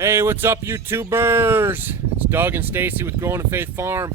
Hey, what's up, YouTubers? It's Doug and Stacy with Growing in Faith Farm.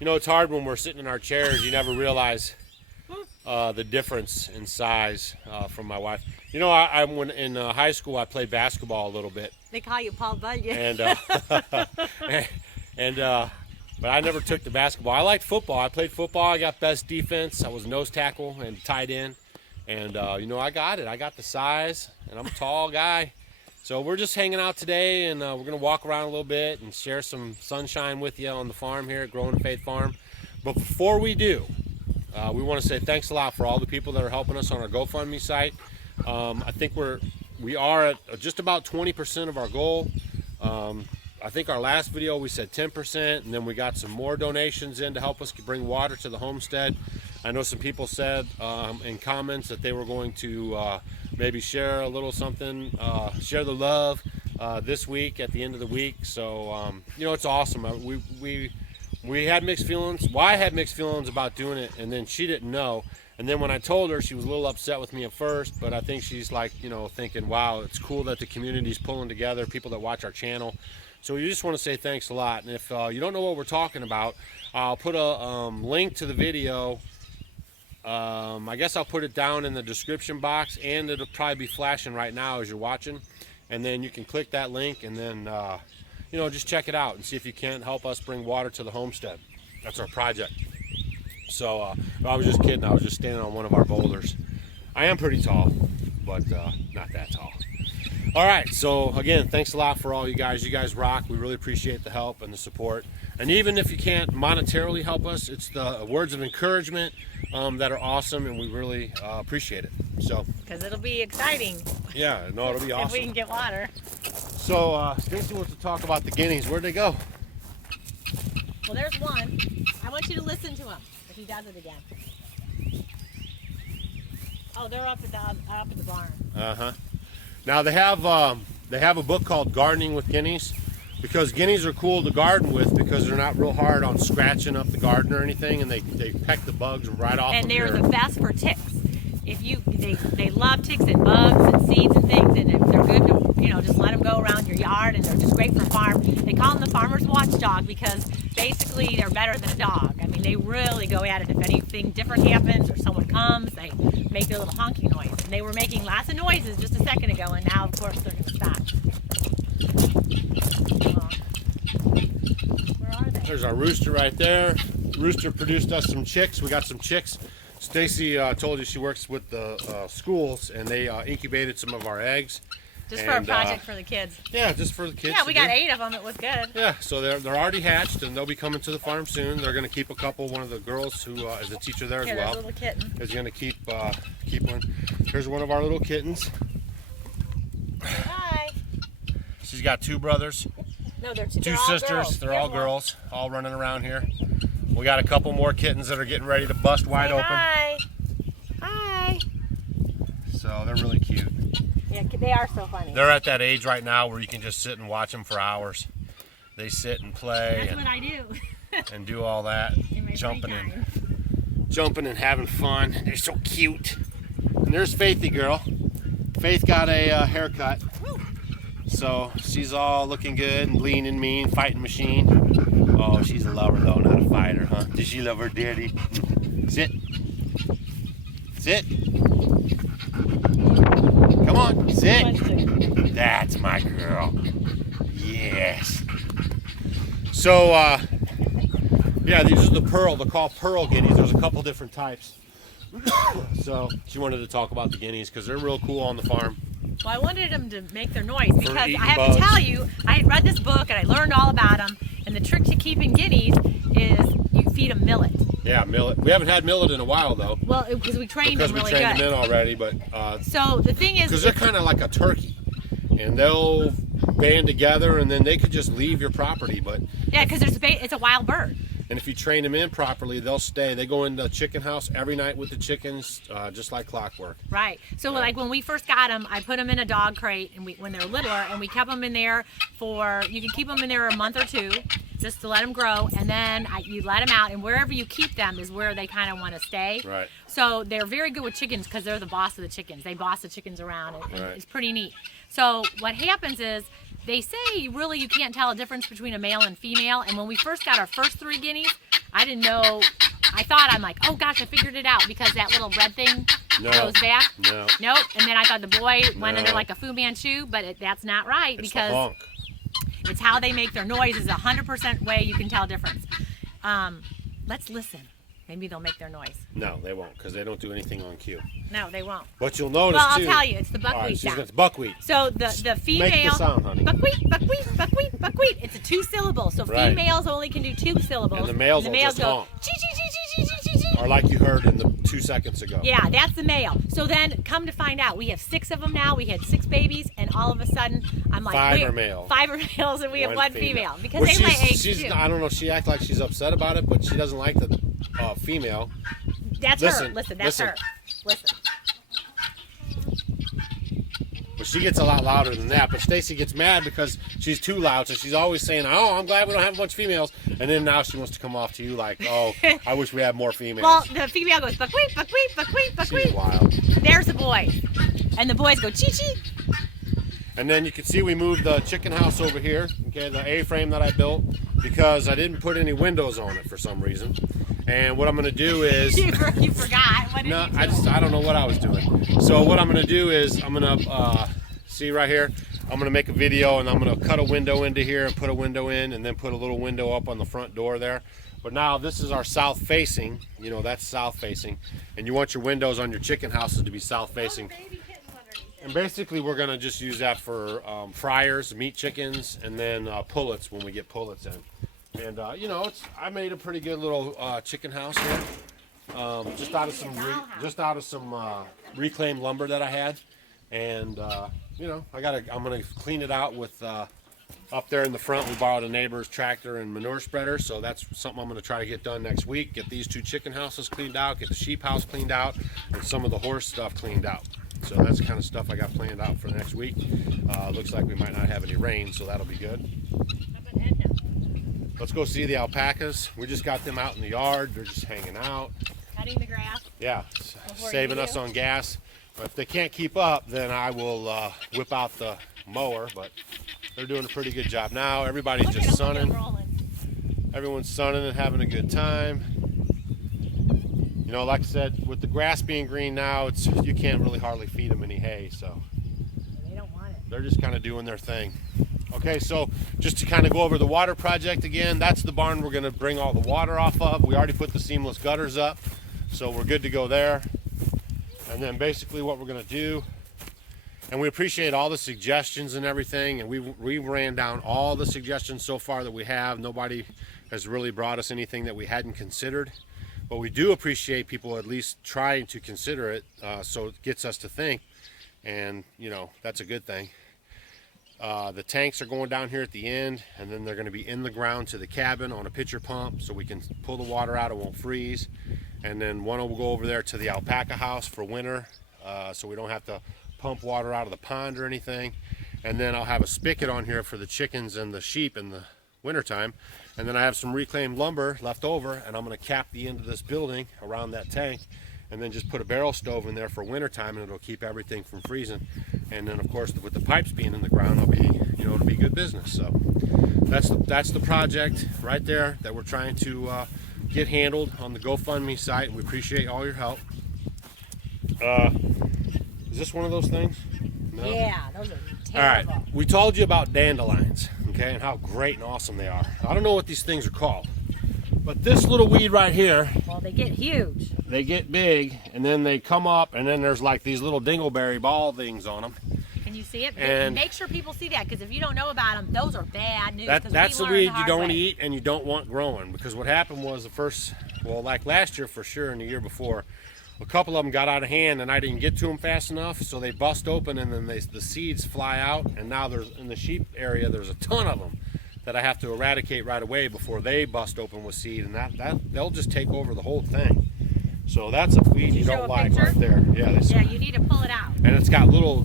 You know, it's hard when we're sitting in our chairs. You never realize the difference in size from my wife. You know, I when in high school, I played basketball a little bit. They call you Paul Bunyan. But I never took the basketball. I liked football. I played football. I got best defense. I was nose tackle and tight end. And, you know, I got it. I got the size, and I'm a tall guy. So we're just hanging out today, and we're going to walk around a little bit and share some sunshine with you on the farm here at Growing in Faith Farm. But before we do, we want to say thanks a lot for all the people that are helping us on our GoFundMe site. I think we are at just about 20% of our goal. I think our last video we said 10%, and then we got some more donations in to help us bring water to the homestead. I know some people said in comments that they were going to maybe share a little something, share the love this week at the end of the week. So you know, it's awesome. We had mixed feelings. Well, I had mixed feelings about doing it, and then she didn't know. And then when I told her, she was a little upset with me at first, but I think she's like, you know, thinking, wow, it's cool that the community's pulling together, people that watch our channel. So we just want to say thanks a lot. And if you don't know what we're talking about, I'll put a link to the video. I guess I'll put it down in the description box, and it'll probably be flashing right now as you're watching. And then you can click that link, and then you know, just check it out and see if you can't help us bring water to the homestead. That's our project. So I was just kidding. I was just standing on one of our boulders. I am pretty tall, but not that tall. All right, so again, thanks a lot for all you guys. You guys rock. We really appreciate the help and the support. And even if you can't monetarily help us, it's the words of encouragement that are awesome, and we really appreciate it. So because it'll be exciting. Yeah, no, it'll be awesome. If we can get water. So Stacy wants to talk about the guineas. Where'd they go? Well, there's one. I want you to listen to him if he does it again. Oh, they're up at the barn. Uh-huh. Now they have a book called Gardening with Guineas, because guineas are cool to garden with because they're not real hard on scratching up the garden or anything, and they peck the bugs right off. And they're the best for ticks. They love ticks and bugs and seeds and things, and they're good to, you know, just let them go around your yard, and they're just great for farm. They call them the farmer's watchdog because basically they're better than a dog. I mean, they really go at it. If anything different happens or someone comes, they make their little honking noise. And they were making lots of noises just a second ago, and now of course they're going to stop. Where are they? There's our rooster right there. Rooster produced us some chicks. We got some chicks. Stacy told you she works with the schools, and they incubated some of our eggs. Just for a project for the kids. Yeah, just for the kids. Yeah, we got 8 of them. It was good. Yeah, so they're already hatched, and they'll be coming to the farm soon. They're going to keep a couple. One of the girls who is a teacher there as well. Little kitten. Is going to keep one. Here's one of our little kittens. Hi. She's got 2 brothers. No, they're two sisters. Girls. They're all girls, all running around here. We got a couple more kittens that are getting ready to bust wide open. Hi. Hi. So they're really cute. Yeah, they are so funny. They're at that age right now where you can just sit and watch them for hours. They sit and play. That's what I do. And do all that, jumping and having fun. They're so cute. And there's Faithy girl. Faith got a haircut. Woo. So she's all looking good and lean and mean, fighting machine. Oh, she's a lover though, not a fighter, huh? Does she love her daddy? Sit. Sit. Come on, sit. That's my girl. Yes. So, yeah, these are the pearl. They're called pearl guineas. There's a couple different types. So she wanted to talk about the guineas because they're real cool on the farm. Well, I wanted them to make their noise because I have bugs. to tell you, I had read this book and I learned all about them. And the trick to keeping guineas is you feed them millet. Yeah, millet. We haven't had millet in a while though. Well, because we trained them really good. Because we trained them in already, but so the thing is, because they're kind of like a turkey, and they'll band together, and then they could just leave your property. But yeah, because it's a wild bird. And if you train them in properly, they'll stay. They go in the chicken house every night with the chickens, just like clockwork. Right. So like when we first got them, I put them in a dog crate, and when they're littler, and we kept them in there you can keep them in there a month or 2, just to let them grow, and then you let them out, and wherever you keep them is where they kind of want to stay. Right. So they're very good with chickens because they're the boss of the chickens. They boss the chickens around, and right. It's pretty neat. So what happens is They say really you can't tell a difference between a male and female. And when we first got our first 3 guineas, I didn't know. I thought, I'm like, oh gosh, I figured it out because that little red thing goes back. No. Nope. And then I thought the boy went under like a Fu Manchu, but that's not right because it's how they make their noise is 100% way you can tell a difference. Let's listen. Maybe they'll make their noise. No, they won't, because they don't do anything on cue. No, they won't. But you'll notice well, I'll too. tell you, it's the buckwheat Right, sound. it's buckwheat. So the female. Make the sound, honey. Buckwheat, buckwheat, buckwheat, buckwheat. It's a 2 syllable. So Right. females only can do 2 syllables. And the males will just go honk. chee chee chee chee chee chee chee. Or like you heard in the 2 seconds ago. Yeah, that's the male. So then, come to find out, we have 6 of them now. We had 6 babies, and all of a sudden, I'm like, 5 are male. 5 are males, and we have 1 female because Well, they lay eggs she's, too. I don't know. She acts like she's upset about it, but she doesn't like the female. That's Listen, her. Listen, that's her. Listen. But she gets a lot louder than that. But Stacy gets mad because she's too loud, so she's always saying, "Oh, I'm glad we don't have a bunch of females." And then now she wants to come off to you like, "Oh, I wish we had more females." Well, the female goes buckwheat, buckwheat, buckwheat, buckwheat. She's wild. There's the boy, and the boys go chee chee. And then you can see we moved the chicken house over here, okay, the A-frame that I built, because I didn't put any windows on it for some reason. And what I'm going to do is... you forgot. What did No, you do? I don't know what I was doing. So what I'm going to do is I'm going to, see right here, I'm going to make a video and I'm going to cut a window into here and put a window in and then put a little window up on the front door there. But now this is our south facing, you know, that's south facing. And you want your windows on your chicken houses to be south facing. And basically we're going to just use that for fryers, meat chickens, and then pullets when we get pullets in. And you know, I made a pretty good little chicken house here, just out of some reclaimed lumber that I had, and you know, I'm gonna clean it out with up there in the front. We borrowed a neighbor's tractor and manure spreader, so that's something I'm gonna try to get done next week. Get these 2 chicken houses cleaned out, get the sheep house cleaned out, and some of the horse stuff cleaned out. So that's the kind of stuff I got planned out for next week. Looks like we might not have any rain, so that'll be good. Let's go see the alpacas. We just got them out in the yard. They're just hanging out. Cutting the grass. Yeah, saving us on gas. But if they can't keep up, then I will whip out the mower. But they're doing a pretty good job now. Everybody's just sunning. Everyone's sunning and having a good time. You know, like I said, with the grass being green now, you can't really hardly feed them any hay. So They don't want it. they're just kind of doing their thing. Okay, so just to kind of go over the water project again, that's the barn we're going to bring all the water off of. We already put the seamless gutters up, so we're good to go there. And then basically what we're going to do, and we appreciate all the suggestions and everything, and we ran down all the suggestions so far that we have. Nobody has really brought us anything that we hadn't considered, but we do appreciate people at least trying to consider it, so it gets us to think, and you know, that's a good thing. The tanks are going down here at the end, and then they're going to be in the ground to the cabin on a pitcher pump so we can pull the water out, it won't freeze. And then one will go over there to the alpaca house for winter, so we don't have to pump water out of the pond or anything. And then I'll have a spigot on here for the chickens and the sheep in the wintertime. And then I have some reclaimed lumber left over, and I'm going to cap the end of this building around that tank, and then just put a barrel stove in there for wintertime, and it'll keep everything from freezing. And then of course with the pipes being in the ground, it'll be good business. So that's the project right there that we're trying to get handled on the GoFundMe site, and we appreciate all your help. Is this one of those things? No? Yeah, those are terrible. All right, we told you about dandelions, okay, and how great and awesome they are. I don't know what these things are called, but this little weed right here, Well, they get huge. they get big, and then they come up, and then there's like these little dingleberry ball things on them. Can you see it? And make sure people see that, because if you don't know about them, those are bad news. That's the weed you don't eat and you don't want growing, because what happened was like last year for sure and the year before, a couple of them got out of hand and I didn't get to them fast enough, so they bust open and then the seeds fly out, and now in the sheep area there's a ton of them that I have to eradicate right away before they bust open with seed, and that they'll just take over the whole thing. So that's a weed you don't like right there. Yeah, you need to pull it out. and it's got little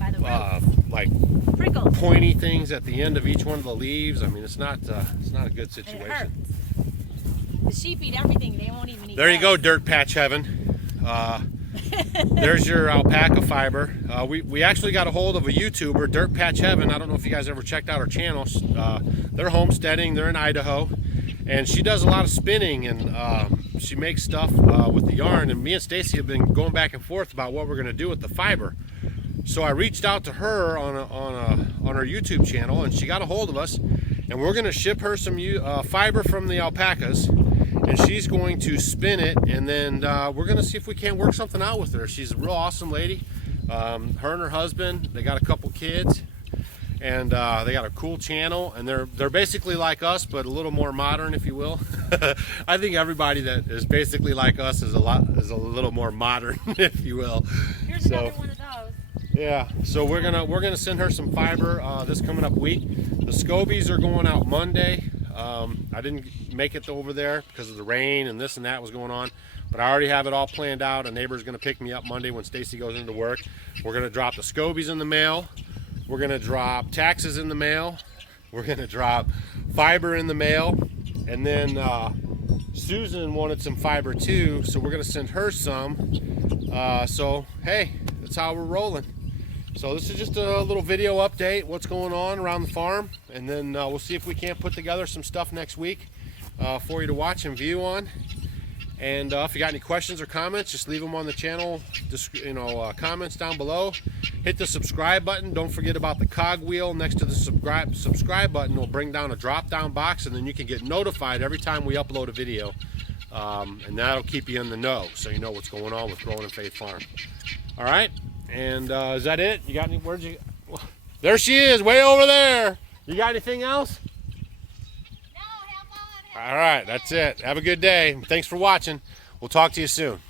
like Prickles. pointy things at the end of each one of the leaves. I mean, it's not a good And it situation. hurts. The sheep eat everything. They won't even eat There you eggs. go, dirt patch heaven. There's your alpaca fiber. We actually got a hold of a YouTuber, Dirt Patch Heaven. I don't know if you guys ever checked out her channel. They're homesteading. They're in Idaho, and she does a lot of spinning, and she makes stuff with the yarn. And me and Stacy have been going back and forth about what we're going to do with the fiber. So I reached out to her on her YouTube channel, and she got a hold of us, and we're going to ship her some fiber from the alpacas, and she's going to spin it, and then we're going to see if we can't work something out with her. She's a real awesome lady. Her and her husband, they got a couple kids, and they got a cool channel, and they're basically like us, but a little more modern, if you will. I think everybody that is basically like us is a little more modern, if you will. Here's another one of those. Yeah, so we're gonna send her some fiber this coming up week. The scobies are going out Monday. I didn't make it over there because of the rain and this and that was going on, but I already have it all planned out. A neighbor's gonna pick me up Monday when Stacy goes into work. We're gonna drop the scobies in the mail. We're gonna drop taxes in the mail. We're gonna drop fiber in the mail, and then Susan wanted some fiber too, so we're gonna send her some. So hey, that's how we're rolling. So this is just a little video update, what's going on around the farm, and then we'll see if we can't put together some stuff next week for you to watch and view on. And if you got any questions or comments, just leave them on the channel, comments down below. Hit the subscribe button. Don't forget about the cog wheel next to the subscribe button. Will bring down a drop down box, and then you can get notified every time we upload a video, and that'll keep you in the know, so you know what's going on with Growing in Faith Farm. All right. And is that it? You got any? Where'd you? There she is, way over there. You got anything else? No, have fun. All right, that's it. Have a good day. Thanks for watching. We'll talk to you soon.